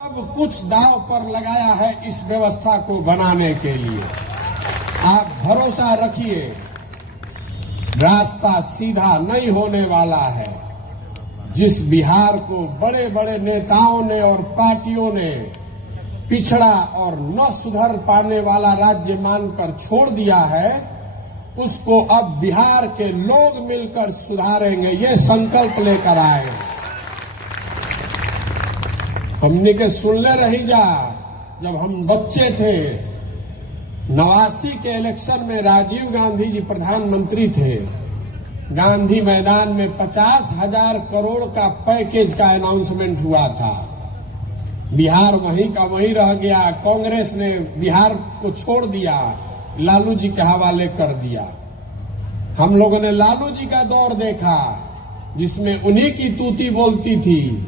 सब कुछ दांव पर लगाया है इस व्यवस्था को बनाने के लिए। आप भरोसा रखिए, रास्ता सीधा नहीं होने वाला है। जिस बिहार को बड़े बड़े नेताओं ने और पार्टियों ने पिछड़ा और न सुधर पाने वाला राज्य मानकर छोड़ दिया है, उसको अब बिहार के लोग मिलकर सुधारेंगे, ये संकल्प लेकर आए हैं। हमने के सुनले रही जा, जब हम बच्चे थे 89 के इलेक्शन में राजीव गांधी जी प्रधानमंत्री थे। गांधी मैदान में 50,000 करोड़ का पैकेज का अनाउंसमेंट हुआ था। बिहार वहीं का वहीं रह गया। कांग्रेस ने बिहार को छोड़ दिया, लालू जी के हवाले कर दिया। हम लोगों ने लालू जी का दौर देखा, जिसमें उन्हीं की तूती बोलती थी।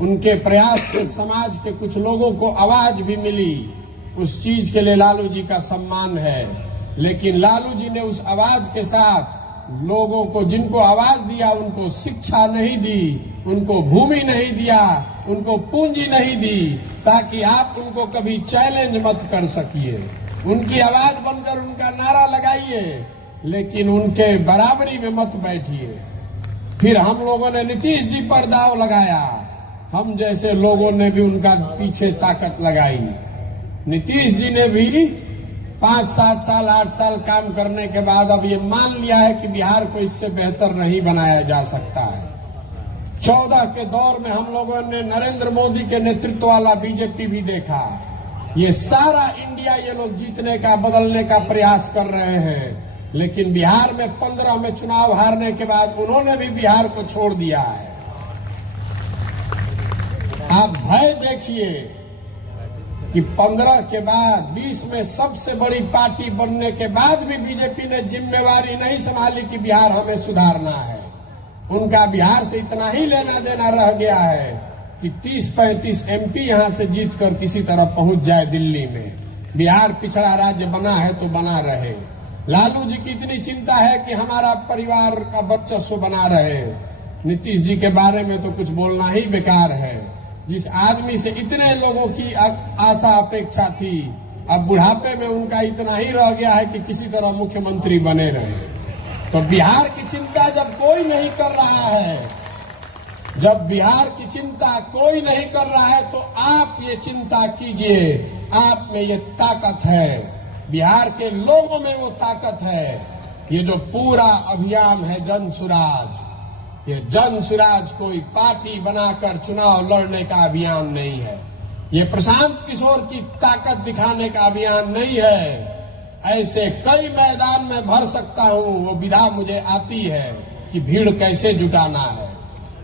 उनके प्रयास से समाज के कुछ लोगों को आवाज भी मिली। उस चीज के लिए लालू जी का सम्मान है। लेकिन लालू जी ने उस आवाज के साथ लोगों को, जिनको आवाज दिया, उनको शिक्षा नहीं दी, उनको भूमि नहीं दिया, उनको पूंजी नहीं दी, ताकि आप उनको कभी चैलेंज मत कर सकिए। उनकी आवाज बनकर उनका नारा लगाइए, लेकिन उनके बराबरी में मत बैठिए। फिर हम लोगों ने नीतीश जी पर दाव लगाया। हम जैसे लोगों ने भी उनका पीछे ताकत लगाई। नीतीश जी ने भी 5, 7 साल, 8 साल काम करने के बाद अब ये मान लिया है कि बिहार को इससे बेहतर नहीं बनाया जा सकता है। 14 के दौर में हम लोगों ने नरेंद्र मोदी के नेतृत्व वाला बीजेपी भी देखा। ये सारा इंडिया ये लोग जीतने का, बदलने का प्रयास कर रहे हैं। लेकिन बिहार में 15 में चुनाव हारने के बाद उन्होंने भी बिहार को छोड़ दिया है। आप भय देखिए कि 15 के बाद 20 में सबसे बड़ी पार्टी बनने के बाद भी बीजेपी ने जिम्मेवारी नहीं संभाली कि बिहार हमें सुधारना है। उनका बिहार से इतना ही लेना देना रह गया है कि 30-35 एमपी यहां से जीतकर किसी तरह पहुंच जाए दिल्ली में। बिहार पिछड़ा राज्य बना है तो बना रहे। लालू जी की इतनी चिंता है कि हमारा परिवार का वर्चस्व बना रहे। नीतीश जी के बारे में तो कुछ बोलना ही बेकार है। जिस आदमी से इतने लोगों की आशा अपेक्षा थी, अब बुढ़ापे में उनका इतना ही रह गया है कि किसी तरह मुख्यमंत्री बने रहे। तो बिहार की चिंता जब कोई नहीं कर रहा है, जब बिहार की चिंता कोई नहीं कर रहा है, तो आप ये चिंता कीजिए। आप में ये ताकत है, बिहार के लोगों में वो ताकत है। ये जो पूरा अभियान है जन सुराज, ये जन सुराज कोई पार्टी बनाकर चुनाव लड़ने का अभियान नहीं है। ये प्रशांत किशोर की ताकत दिखाने का अभियान नहीं है। ऐसे कई मैदान में भर सकता हूं, वो विधा मुझे आती है कि भीड़ कैसे जुटाना है।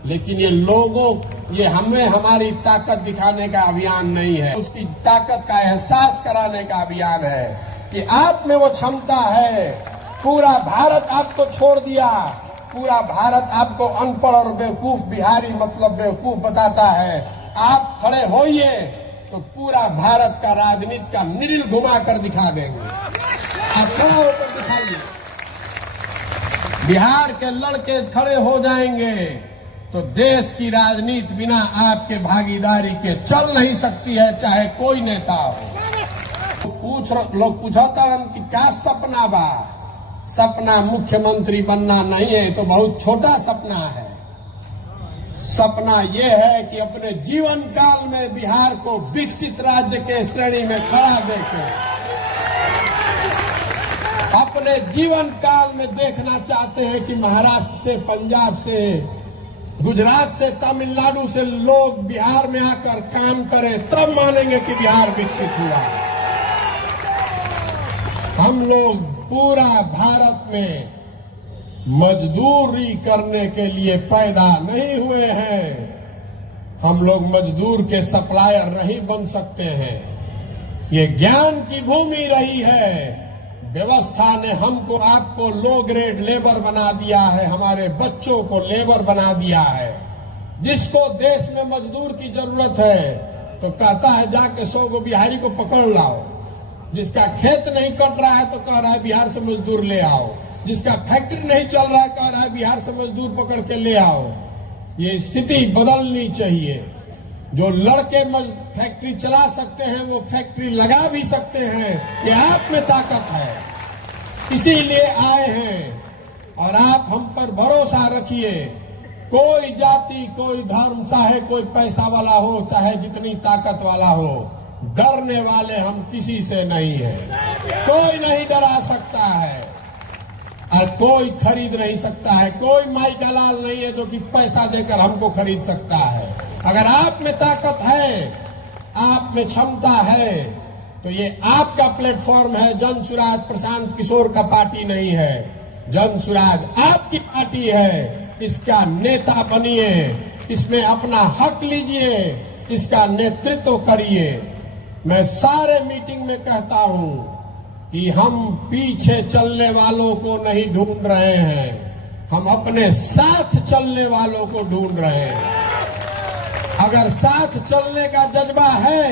लेकिन ये लोगों, ये हमें हमारी ताकत दिखाने का अभियान नहीं है। उसकी ताकत का एहसास कराने का अभियान है कि आप में वो क्षमता है। पूरा भारत आपको छोड़ दिया, पूरा भारत आपको अनपढ़ और बेवकूफ बिहारी मतलब बेवकूफ बताता है। आप खड़े होइए तो पूरा भारत का राजनीति का निडिल घुमा कर दिखा देंगे। आप खड़ा होकर दिखाइए। बिहार के लड़के खड़े हो जाएंगे तो देश की राजनीति बिना आपके भागीदारी के चल नहीं सकती है, चाहे कोई नेता हो। लोग पूछता कि क्या सपना बा? सपना मुख्यमंत्री बनना नहीं है, तो बहुत छोटा सपना है। सपना यह है कि अपने जीवन काल में बिहार को विकसित राज्य के श्रेणी में खड़ा देखें। अपने जीवन काल में देखना चाहते हैं कि महाराष्ट्र से, पंजाब से, गुजरात से, तमिलनाडु से लोग बिहार में आकर काम करें, तब मानेंगे कि बिहार विकसित हुआ। हम लोग पूरा भारत में मजदूरी करने के लिए पैदा नहीं हुए हैं। हम लोग मजदूर के सप्लायर नहीं बन सकते हैं। ये ज्ञान की भूमि रही है। व्यवस्था ने हमको, आपको लो ग्रेड लेबर बना दिया है, हमारे बच्चों को लेबर बना दिया है। जिसको देश में मजदूर की जरूरत है तो कहता है जाके 100 गो बिहारी को पकड़ लाओ। जिसका खेत नहीं कट रहा है तो कह रहा है बिहार से मजदूर ले आओ। जिसका फैक्ट्री नहीं चल रहा है कह रहा है बिहार से मजदूर पकड़ के ले आओ। ये स्थिति बदलनी चाहिए। जो लड़के फैक्ट्री चला सकते हैं वो फैक्ट्री लगा भी सकते हैं। ये आप में ताकत है, इसीलिए आए हैं। और आप हम पर भरोसा रखिए। कोई जाति, कोई धर्म, चाहे कोई पैसा वाला हो, चाहे जितनी ताकत वाला हो, डरने वाले हम किसी से नहीं हैं। कोई नहीं डरा सकता है और कोई खरीद नहीं सकता है। कोई माई का लाल नहीं है जो कि पैसा देकर हमको खरीद सकता है। अगर आप में ताकत है, आप में क्षमता है, तो ये आपका प्लेटफॉर्म है। जन सुराज प्रशांत किशोर का पार्टी नहीं है, जन सुराज आपकी पार्टी है। इसका नेता बनिए, इसमें अपना हक लीजिए, इसका नेतृत्व करिए। मैं सारे मीटिंग में कहता हूं कि हम पीछे चलने वालों को नहीं ढूंढ रहे हैं, हम अपने साथ चलने वालों को ढूंढ रहे हैं। अगर साथ चलने का जज्बा है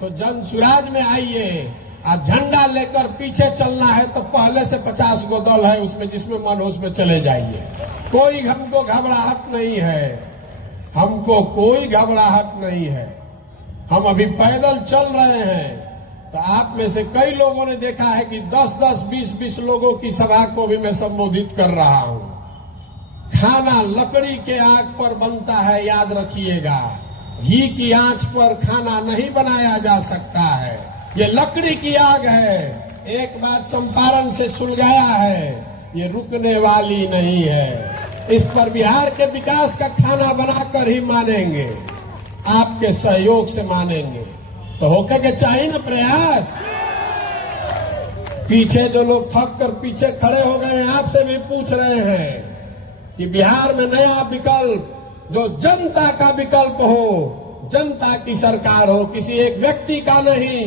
तो जन सुराज में आइए। और झंडा लेकर पीछे चलना है तो पहले से 50 गो दल है उसमें, जिसमें मन हो उसमें चले जाइए। कोई हमको घबराहट नहीं है, हमको कोई घबराहट नहीं है। हम अभी पैदल चल रहे हैं तो आप में से कई लोगों ने देखा है कि 10-10, 20-20 लोगों की सभा को भी मैं संबोधित कर रहा हूं। खाना लकड़ी के आग पर बनता है, याद रखिएगा। घी की आंच पर खाना नहीं बनाया जा सकता है। ये लकड़ी की आग है, एक बार चंपारण से सुलगाया है, ये रुकने वाली नहीं है। इस पर बिहार के विकास का खाना बनाकर ही मानेंगे, आपके सहयोग से मानेंगे। तो होके के चाहिए ना प्रयास। पीछे जो लोग थक कर पीछे खड़े हो गए, आपसे भी पूछ रहे हैं कि बिहार में नया विकल्प, जो जनता का विकल्प हो, जनता की सरकार हो, किसी एक व्यक्ति का नहीं,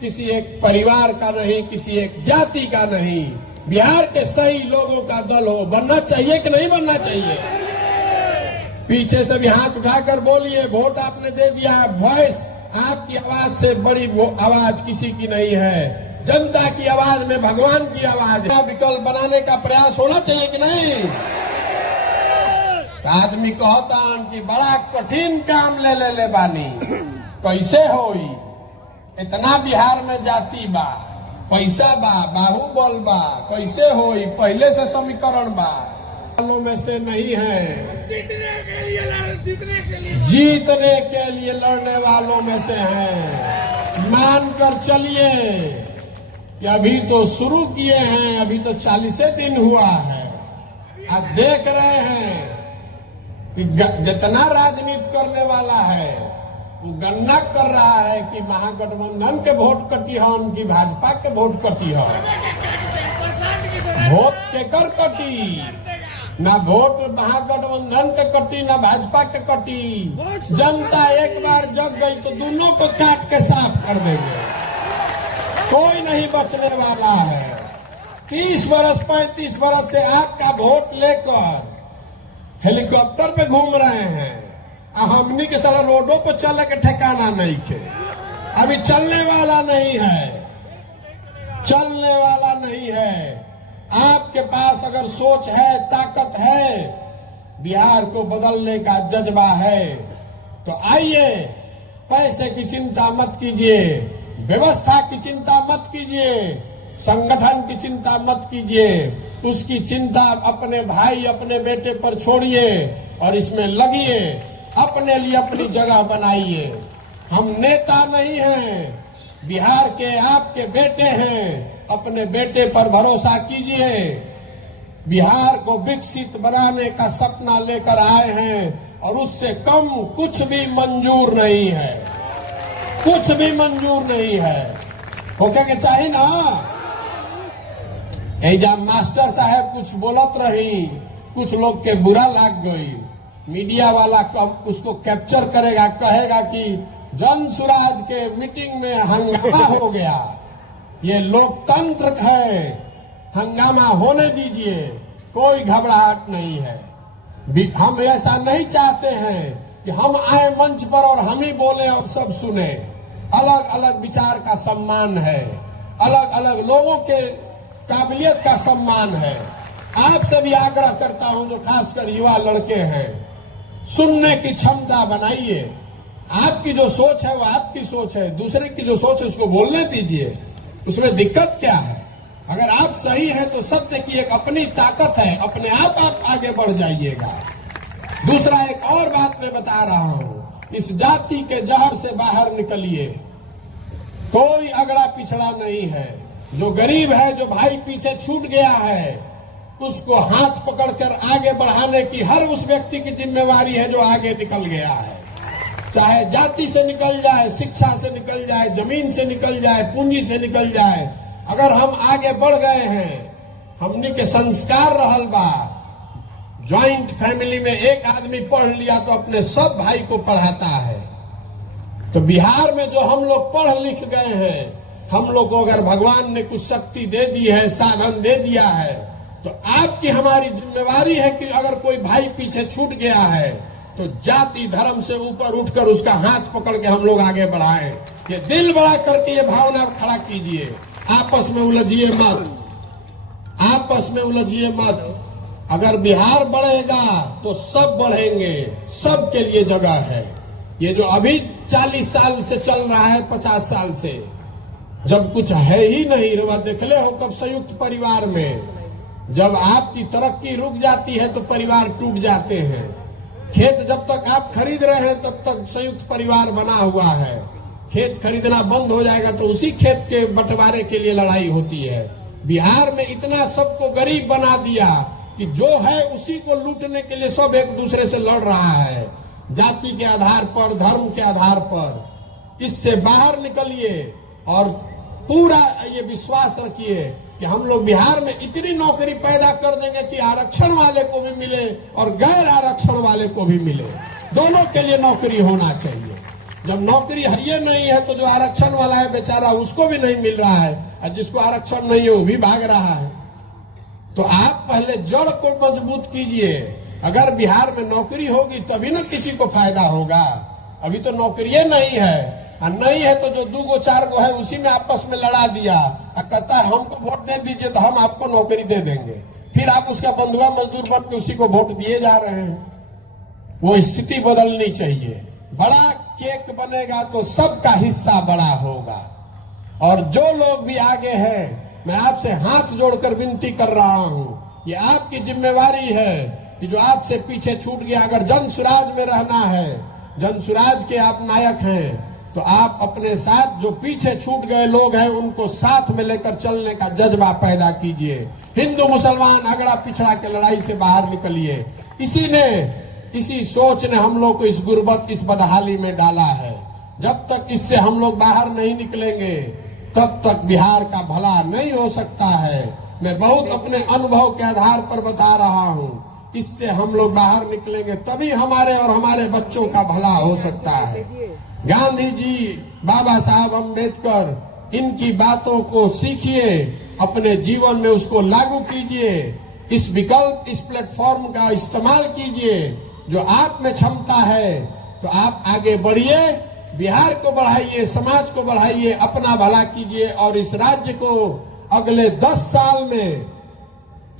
किसी एक परिवार का नहीं, किसी एक जाति का नहीं, बिहार के सही लोगों का दल हो। बनना चाहिए कि नहीं बनना चाहिए? पीछे से भी हाथ उठाकर बोलिए, वोट आपने दे दिया। वॉइस, आपकी आवाज से बड़ी वो आवाज किसी की नहीं है। जनता की आवाज में भगवान की आवाज है। विकल्प बनाने का प्रयास होना चाहिए कि नहीं? आदमी कहता कि बड़ा कठिन काम ले बानी, कैसे होई? इतना बिहार में जाति बा, पैसा बा, बाहुबल बा, कैसे होई? पहले से समीकरण बा। वालों में से नहीं है, जीतने के लिए लड़ने वालों में से हैं। मानकर चलिए कि अभी तो शुरू किए हैं, अभी तो 40 दिन हुआ है। आप देख रहे हैं कि जितना राजनीति करने वाला है वो गन्ना कर रहा है कि महागठबंधन के वोट कटी हन कि भाजपा के वोट कटी हन। वोट केकर कटी? ना वोट महागठबंधन के कटी, ना भाजपा के कटी। जनता एक बार जग गई तो दोनों को काट के साफ कर देंगे। कोई नहीं बचने वाला है। 30 वर्ष 35 वर्ष से आपका वोट लेकर हेलीकॉप्टर पे घूम रहे हैं। हमनी के सारा रोडों पे चले के ठिकाना नहीं थे। अभी चलने वाला नहीं है, चलने वाला नहीं है। आपके पास अगर सोच है, ताकत है, बिहार को बदलने का जज्बा है, तो आइए। पैसे की चिंता मत कीजिए, व्यवस्था की चिंता मत कीजिए, संगठन की चिंता मत कीजिए। उसकी चिंता अपने भाई, अपने बेटे पर छोड़िए और इसमें लगिए। अपने लिए अपनी जगह बनाइए। हम नेता नहीं हैं, बिहार के आपके बेटे हैं। अपने बेटे पर भरोसा कीजिए। बिहार को विकसित बनाने का सपना लेकर आए हैं और उससे कम कुछ भी मंजूर नहीं है, कुछ भी मंजूर नहीं है। होके के चाहिए ना। जब मास्टर साहब कुछ बोलत रही, कुछ लोग के बुरा लाग गई, मीडिया वाला उसको कैप्चर करेगा, कहेगा कि जन सुराज के मीटिंग में हंगामा हो गया। ये लोकतंत्र है, हंगामा होने दीजिए, कोई घबराहट नहीं है। हम ऐसा नहीं चाहते हैं कि हम आए मंच पर और हम ही बोले और सब सुने। अलग अलग विचार का सम्मान है, अलग अलग लोगों के काबिलियत का सम्मान है। आपसे भी आग्रह करता हूं, जो खासकर युवा लड़के हैं, सुनने की क्षमता बनाइए। आपकी जो सोच है वो आपकी सोच है, दूसरे की जो सोच है उसको बोलने दीजिए, उसमें दिक्कत क्या है? अगर आप सही है तो सत्य की एक अपनी ताकत है, अपने आप आगे बढ़ जाइएगा। दूसरा एक और बात मैं बता रहा हूं, इस जाति के जहर से बाहर निकलिए। कोई अगड़ा पिछड़ा नहीं है। जो गरीब है, जो भाई पीछे छूट गया है, उसको हाथ पकड़कर आगे बढ़ाने की हर उस व्यक्ति की जिम्मेवारी है जो आगे निकल गया है। चाहे जाति से निकल जाए, शिक्षा से निकल जाए, जमीन से निकल जाए, पूंजी से निकल जाए, अगर हम आगे बढ़ गए हैं, हमने के संस्कार रहल बा। ज्वाइंट फैमिली में एक आदमी पढ़ लिया तो अपने सब भाई को पढ़ाता है। तो बिहार में जो हम लोग पढ़ लिख गए हैं, हम लोग को अगर भगवान ने कुछ शक्ति दे दी है, साधन दे दिया है, तो आपकी हमारी जिम्मेवारी है कि अगर कोई भाई पीछे छूट गया है तो जाति धर्म से ऊपर उठकर उसका हाथ पकड़ के हम लोग आगे बढ़ाएं। ये दिल बड़ा करके ये भावना खड़ा कीजिए। आपस में उलझिए मत, आपस में उलझिए मत। अगर बिहार बढ़ेगा तो सब बढ़ेंगे, सबके लिए जगह है। ये जो अभी 40 साल से चल रहा है, 50 साल से, जब कुछ है ही नहीं, रुआ देखले हो कब संयुक्त परिवार में जब आपकी तरक्की रुक जाती है तो परिवार टूट जाते हैं। खेत जब तक आप खरीद रहे हैं तब तक संयुक्त परिवार बना हुआ है। खेत खरीदना बंद हो जाएगा तो उसी खेत के बंटवारे के लिए लड़ाई होती है। बिहार में इतना सबको गरीब बना दिया कि जो है उसी को लूटने के लिए सब एक दूसरे से लड़ रहा है, जाति के आधार पर, धर्म के आधार पर। इससे बाहर निकलिए और पूरा ये विश्वास रखिए कि हम लोग बिहार में इतनी नौकरी पैदा कर देंगे कि आरक्षण वाले को भी मिले और गैर आरक्षण वाले को भी मिले, दोनों के लिए नौकरी होना चाहिए। जब नौकरी है नहीं है तो जो आरक्षण वाला है बेचारा उसको भी नहीं मिल रहा है, और जिसको आरक्षण नहीं है वो भी भाग रहा है। तो आप पहले जड़ को मजबूत कीजिए। अगर बिहार में नौकरी होगी तभी ना किसी को फायदा होगा। अभी तो नौकरियां नहीं है, और नहीं है तो जो 2 गो 4 गो है उसी में आपस में लड़ा दिया और कहता है हमको वोट दे दीजिए तो हम आपको नौकरी दे देंगे। फिर आप उसका बंधुआ मजदूर बन के उसी को वोट दिए जा रहे हैं। वो स्थिति बदलनी चाहिए। बड़ा केक बनेगा तो सबका हिस्सा बड़ा होगा। और जो लोग भी आगे हैं, मैं आपसे हाथ जोड़कर विनती कर रहा हूं, ये आपकी जिम्मेवारी है कि जो आपसे पीछे छूट गया, अगर जन सुराज में रहना है, जन सुराज के आप नायक हैं, तो आप अपने साथ जो पीछे छूट गए लोग हैं उनको साथ में लेकर चलने का जज्बा पैदा कीजिए। हिंदू मुसलमान अगड़ा पिछड़ा के लड़ाई से बाहर निकलिए। इसी सोच ने हम लोग को इस गुर्बत, इस बदहाली में डाला है। जब तक इससे हम लोग बाहर नहीं निकलेंगे तब तक बिहार का भला नहीं हो सकता है। मैं बहुत अपने अनुभव के आधार पर बता रहा हूं। इससे हम लोग बाहर निकलेंगे तभी हमारे और हमारे बच्चों का भला हो सकता है। गांधी जी, बाबा साहब अम्बेडकर, इनकी बातों को सीखिए, अपने जीवन में उसको लागू कीजिए। इस विकल्प, इस प्लेटफॉर्म का इस्तेमाल कीजिए। जो आप में क्षमता है तो आप आगे बढ़िए, बिहार को बढ़ाइए, समाज को बढ़ाइए, अपना भला कीजिए और इस राज्य को अगले 10 साल में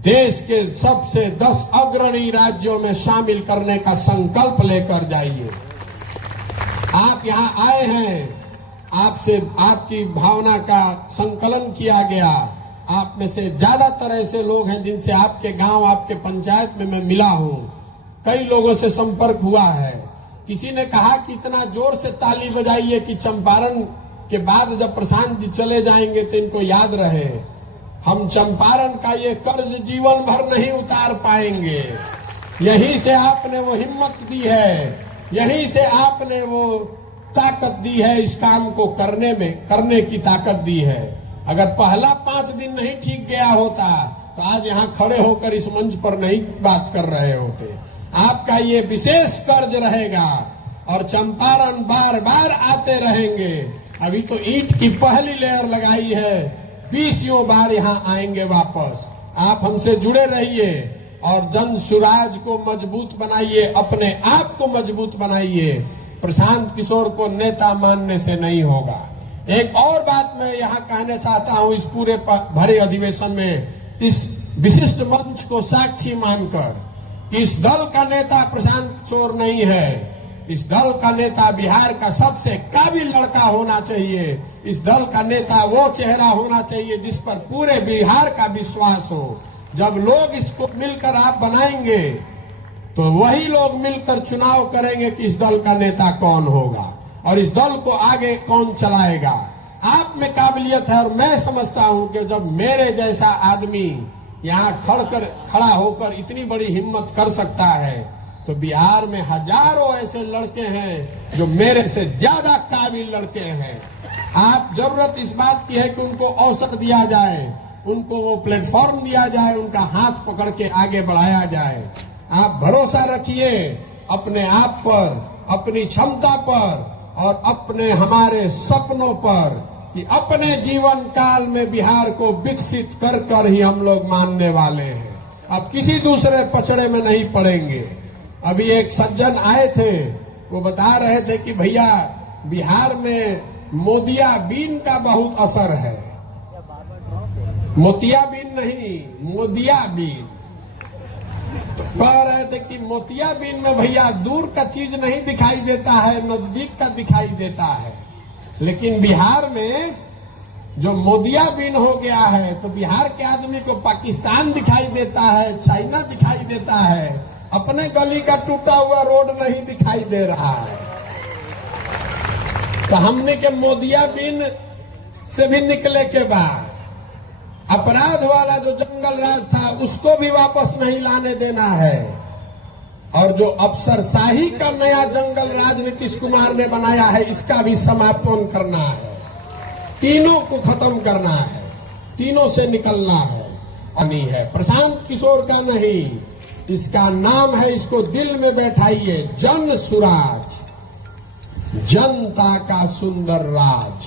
देश के सबसे 10 अग्रणी राज्यों में शामिल करने का संकल्प लेकर जाइए। आप यहाँ आए हैं, आपसे आपकी भावना का संकलन किया गया। आप में से ज्यादातर ऐसे लोग हैं जिनसे आपके गांव, आपके पंचायत में मैं मिला हूं। कई लोगों से संपर्क हुआ है। किसी ने कहा कि इतना जोर से ताली बजाइए कि चंपारण के बाद जब प्रशांत जी चले जाएंगे तो इनको याद रहे। हम चंपारण का ये कर्ज जीवन भर नहीं उतार पाएंगे। यहीं से आपने वो हिम्मत दी है, यहीं से आपने वो ताकत दी है, इस काम को करने की ताकत दी है। अगर पहला 5 दिन नहीं ठीक गया होता तो आज यहाँ खड़े होकर इस मंच पर नहीं बात कर रहे होते। आपका ये विशेष कर्ज रहेगा और चंपारण बार बार आते रहेंगे। अभी तो ईंट की पहली लेयर लगाई है, 20 बार यहाँ आएंगे वापस। आप हमसे जुड़े रहिए और जन सुराज को मजबूत बनाइए, अपने आप को मजबूत बनाइए। प्रशांत किशोर को नेता मानने से नहीं होगा। एक और बात मैं यहाँ कहना चाहता हूँ, इस पूरे भरे अधिवेशन में, इस विशिष्ट मंच को साक्षी मानकर, इस दल का नेता प्रशांत किशोर नहीं है। इस दल का नेता बिहार का सबसे काबिल लड़का होना चाहिए। इस दल का नेता वो चेहरा होना चाहिए जिस पर पूरे बिहार का विश्वास हो। जब लोग इसको मिलकर आप बनाएंगे तो वही लोग मिलकर चुनाव करेंगे कि इस दल का नेता कौन होगा और इस दल को आगे कौन चलाएगा। आप में काबिलियत है और मैं समझता हूं कि जब मेरे जैसा आदमी यहाँ खड़ा होकर इतनी बड़ी हिम्मत कर सकता है तो बिहार में हजारों ऐसे लड़के हैं जो मेरे से ज्यादा काबिल लड़के हैं। आप जरूरत इस बात की है कि उनको अवसर दिया जाए, उनको वो प्लेटफॉर्म दिया जाए, उनका हाथ पकड़ के आगे बढ़ाया जाए। आप भरोसा रखिए अपने आप पर, अपनी क्षमता पर और अपने हमारे सपनों पर कि अपने जीवन काल में बिहार को विकसित कर कर ही हम लोग मानने वाले हैं। अब किसी दूसरे पचड़े में नहीं पड़ेंगे। अभी एक सज्जन आए थे, वो बता रहे थे कि भैया बिहार में मोदियाबीन का बहुत असर है। मोतियाबीन नहीं, मोदियाबीन। तो कह रहे थे कि मोतियाबीन में भैया दूर का चीज नहीं दिखाई देता है, नजदीक का दिखाई देता है। लेकिन बिहार में जो मोदियाबीन हो गया है तो बिहार के आदमी को पाकिस्तान दिखाई देता है, चाइना दिखाई देता है, अपने गली का टूटा हुआ रोड नहीं दिखाई दे रहा है। तो हमने के मोदियाबीन से भी निकले के बाद अपराध वाला जो जंगल राज था उसको भी वापस नहीं लाने देना है और जो अफसरशाही का नया जंगल राज नीतीश कुमार ने बनाया है इसका भी समापन करना है। तीनों को खत्म करना है, तीनों से निकलना है। नहीं है प्रशांत किशोर का नहीं, इसका नाम है, इसको दिल में बैठाइए, जन सुराज, जनता का सुंदर राज।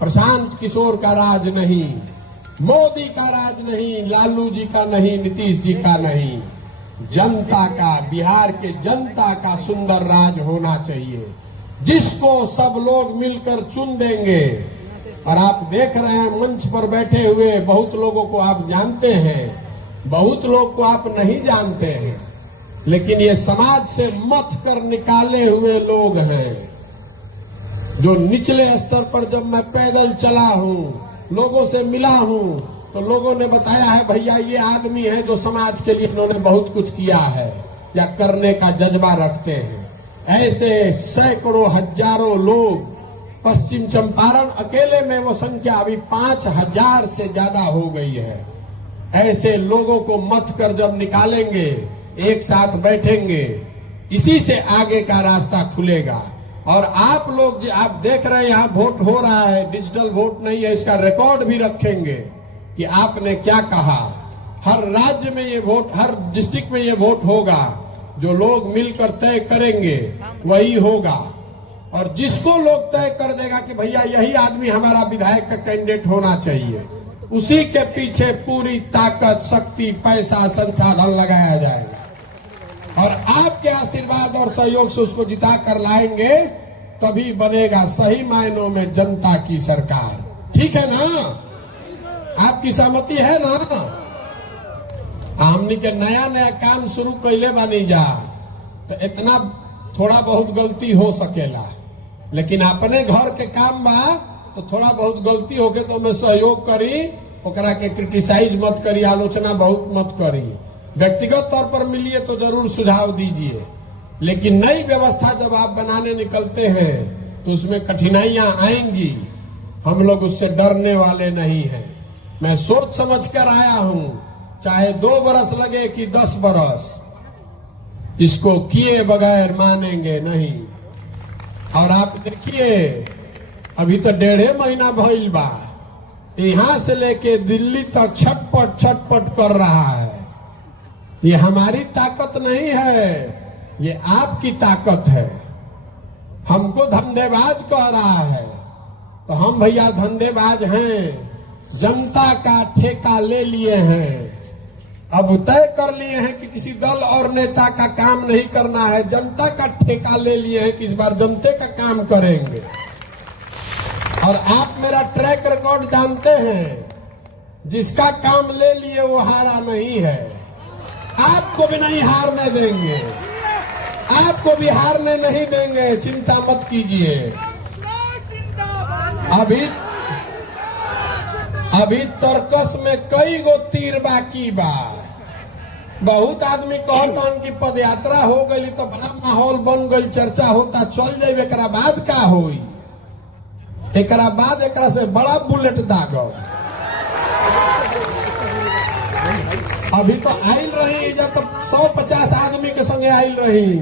प्रशांत किशोर का राज नहीं, मोदी का राज नहीं, लालू जी का नहीं, नीतीश जी का नहीं, जनता का, बिहार के जनता का सुंदर राज होना चाहिए जिसको सब लोग मिलकर चुन देंगे। और आप देख रहे हैं मंच पर बैठे हुए बहुत लोगों को आप जानते हैं, बहुत लोग को आप नहीं जानते हैं, लेकिन ये समाज से मथ कर निकाले हुए लोग हैं जो निचले स्तर पर जब मैं पैदल चला हूं, लोगों से मिला हूं तो लोगों ने बताया है भैया ये आदमी है जो समाज के लिए इन्होंने बहुत कुछ किया है या करने का जज्बा रखते हैं। ऐसे सैकड़ों हजारों लोग, पश्चिम चंपारण अकेले में वो संख्या अभी 5000 से ज्यादा हो गई है। ऐसे लोगों को मत कर जब निकालेंगे, एक साथ बैठेंगे, इसी से आगे का रास्ता खुलेगा। और आप लोग जो आप देख रहे हैं यहाँ वोट हो रहा है, डिजिटल वोट नहीं है, इसका रिकॉर्ड भी रखेंगे कि आपने क्या कहा। हर राज्य में ये वोट, हर डिस्ट्रिक्ट में ये वोट होगा, जो लोग मिलकर तय करेंगे वही होगा। और जिसको लोग तय कर देगा कि भैया यही आदमी हमारा विधायक का कैंडिडेट होना चाहिए, उसी के पीछे पूरी ताकत, शक्ति, पैसा, संसाधन लगाया जाएगा और आपके आशीर्वाद और सहयोग से उसको जिता कर लाएंगे, तभी बनेगा सही मायनों में जनता की सरकार। ठीक है ना? आपकी सहमति है ना? हमने के नया नया काम शुरू कैले बानी जा तो इतना थोड़ा बहुत गलती हो सकेला, लेकिन अपने घर के काम बा तो थोड़ा बहुत गलती होके तो मैं सहयोग करी, ओकरा के क्रिटिसाइज मत करी, आलोचना बहुत मत करी। व्यक्तिगत तौर पर मिलिए तो जरूर सुझाव दीजिए, लेकिन नई व्यवस्था जब आप बनाने निकलते हैं तो उसमें कठिनाइयां आएंगी। हम लोग उससे डरने वाले नहीं हैं। मैं सोच समझ कर आया हूं, चाहे 2 बरस लगे कि 10 बरस, इसको किए बगैर मानेंगे नहीं। और आप देखिए अभी तो 1.5 महीना भइल बा, यहां से लेके दिल्ली तक छटपट छटपट कर रहा है। ये हमारी ताकत नहीं है, ये आपकी ताकत है। हमको धंधेबाज कह रहा है तो हम भैया धंधेबाज हैं, जनता का ठेका ले लिए हैं। अब तय कर लिए हैं कि किसी दल और नेता का काम नहीं करना है, जनता का ठेका ले लिए हैं कि इस बार जनता का काम करेंगे। और आप मेरा ट्रैक रिकॉर्ड जानते हैं, जिसका काम ले लिए वो हारा नहीं है, आपको भी नहीं हारने देंगे। आपको बिहार में नहीं देंगे, चिंता मत कीजिए। अभी तर्कस में कई गो तीर बाकी बा। बहुत आदमी कहतन कि पद यात्रा हो गई तो बड़ा माहौल बन गई, चर्चा होता, चल जाए, एकरा बाद का होई? एकरा बाद एकरा से बड़ा बुलेट दागब। अभी तो आयल रही जब तो 150 आदमी के संगे आयल रही,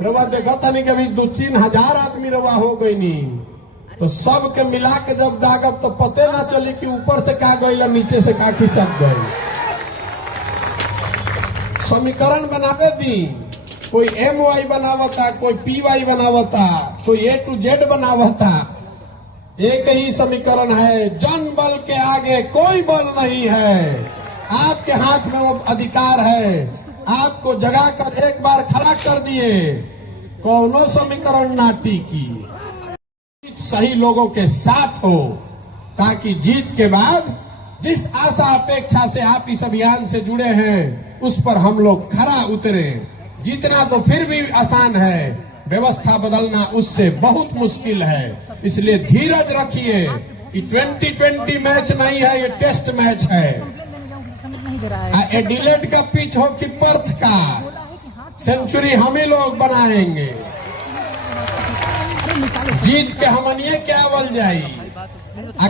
रवा देखा था नहीं कि अभी 2-3 हजार आदमी रवा हो गई नहीं, तो सब के मिला के जब दागब तो पते ना चली कि ऊपर से का गई नीचे से का खिसक गई। समीकरण बनावे दी, कोई MY बनावता, कोई PY बनावता, कोई A to Z बनावता, एक ही समीकरण है, जन बल के आगे कोई बल नहीं है। आपके हाथ में वो अधिकार है, आपको जगा कर एक बार खड़ा कर दिए, कौनो समीकरण ना टिकी। सही लोगों के साथ हो, ताकि जीत के बाद जिस आशा अपेक्षा से आप इस अभियान से जुड़े हैं उस पर हम लोग खरा उतरे। जीतना तो फिर भी आसान है, व्यवस्था बदलना उससे बहुत मुश्किल है। इसलिए धीरज रखिए। ये 2020 मैच नहीं है, ये टेस्ट मैच है। एडिलेड का पिच हो कि पर्थ का, सेंचुरी हम ही लोग बनाएंगे। जीत के हमनिए क्या बल जाई।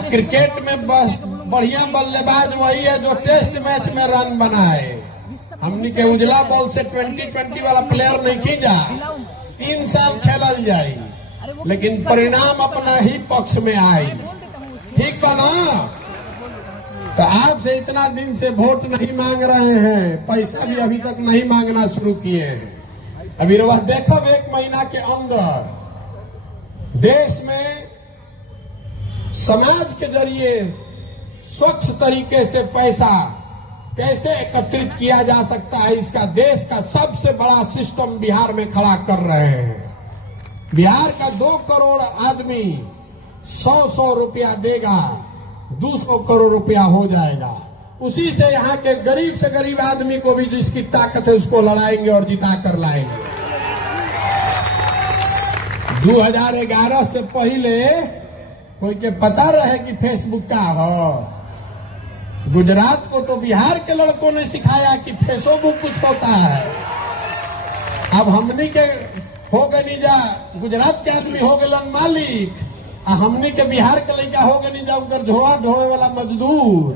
क्रिकेट में बस बढ़िया बल्लेबाज वही है जो टेस्ट मैच में रन बनाए। हमनी के उजला बॉल से 2020 वाला प्लेयर नहीं खींचा, 3 साल खेलल जाई, लेकिन परिणाम अपना ही पक्ष में आई। ठीक बा ना? तो आपसे इतना दिन से वोट नहीं मांग रहे हैं, पैसा भी अभी तक नहीं मांगना शुरू किए हैं। अभी रोज देखो 1 महीना के अंदर देश में समाज के जरिए स्वच्छ तरीके से पैसा कैसे एकत्रित किया जा सकता है, इसका देश का सबसे बड़ा सिस्टम बिहार में खड़ा कर रहे हैं। बिहार का 2 करोड़ आदमी 100 रुपया देगा, 200 करोड़ रुपया हो जाएगा। उसी से यहाँ के गरीब से गरीब आदमी को भी जिसकी ताकत है उसको लड़ाएंगे और जिता कर लाएंगे। 2011 से पहले कोई के पता रहे कि फेसबुक का हो? गुजरात को तो बिहार के लड़कों ने सिखाया कि फेसबुक कुछ होता है। अब हमनी के हो गए जा, गुजरात के आदमी हो गए मालिक, हमनी के बिहार के लड़का हो गए जा उधर झोड़ा ढोए वाला मजदूर।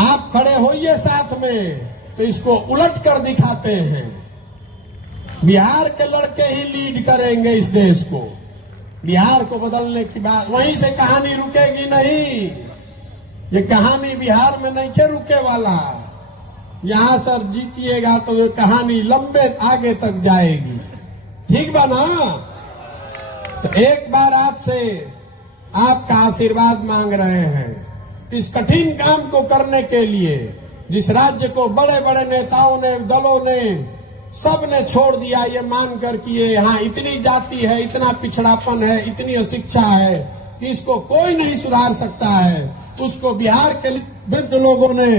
आप खड़े होइए साथ में तो इसको उलट कर दिखाते हैं। बिहार के लड़के ही लीड करेंगे इस देश को। बिहार को बदलने की बात, वहीं से कहानी रुकेगी नहीं। ये कहानी बिहार में नहीं के रुके वाला। यहाँ सर जीतिएगा तो ये कहानी लंबे आगे तक जाएगी। ठीक बा ना? तो एक बार आपसे आपका आशीर्वाद मांग रहे हैं इस कठिन काम को करने के लिए, जिस राज्य को बड़े बड़े नेताओं ने, दलों ने, सब ने छोड़ दिया ये मानकर कि ये यहाँ इतनी जाति है, इतना पिछड़ापन है, इतनी अशिक्षा है कि इसको कोई नहीं सुधार सकता है। उसको बिहार के वृद्ध लोगों ने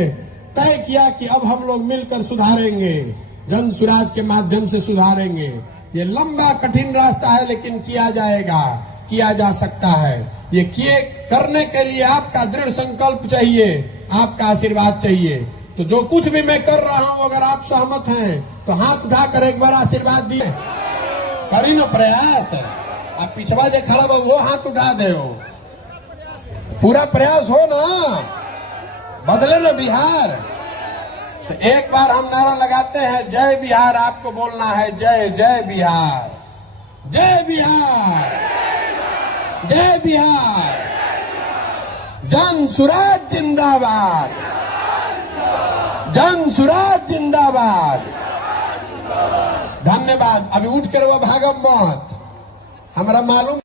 तय किया कि अब हम लोग मिलकर सुधारेंगे, जन सुराज के माध्यम से सुधारेंगे। ये लंबा कठिन रास्ता है लेकिन किया जाएगा, किया जा सकता है। ये किए करने के लिए आपका दृढ़ संकल्प चाहिए, आपका आशीर्वाद चाहिए। तो जो कुछ भी मैं कर रहा हूं, अगर आप सहमत हैं तो हाथ उठाकर एक बार आशीर्वाद दिए। करी ना प्रयास। आप पिछवा जो खड़ा हो वो हाथ उठा दे, पूरा प्रयास हो ना, बदले ना बिहार। तो एक बार हम नारा लगाते हैं, जय बिहार। आपको बोलना है जय जय बिहार, जय बिहार, जय बिहार, जन सुराज जिंदाबाद, जन सुराज जिंदाबाद। धन्यवाद। अभी उठ कर वो भागम मत, हमारा मालूम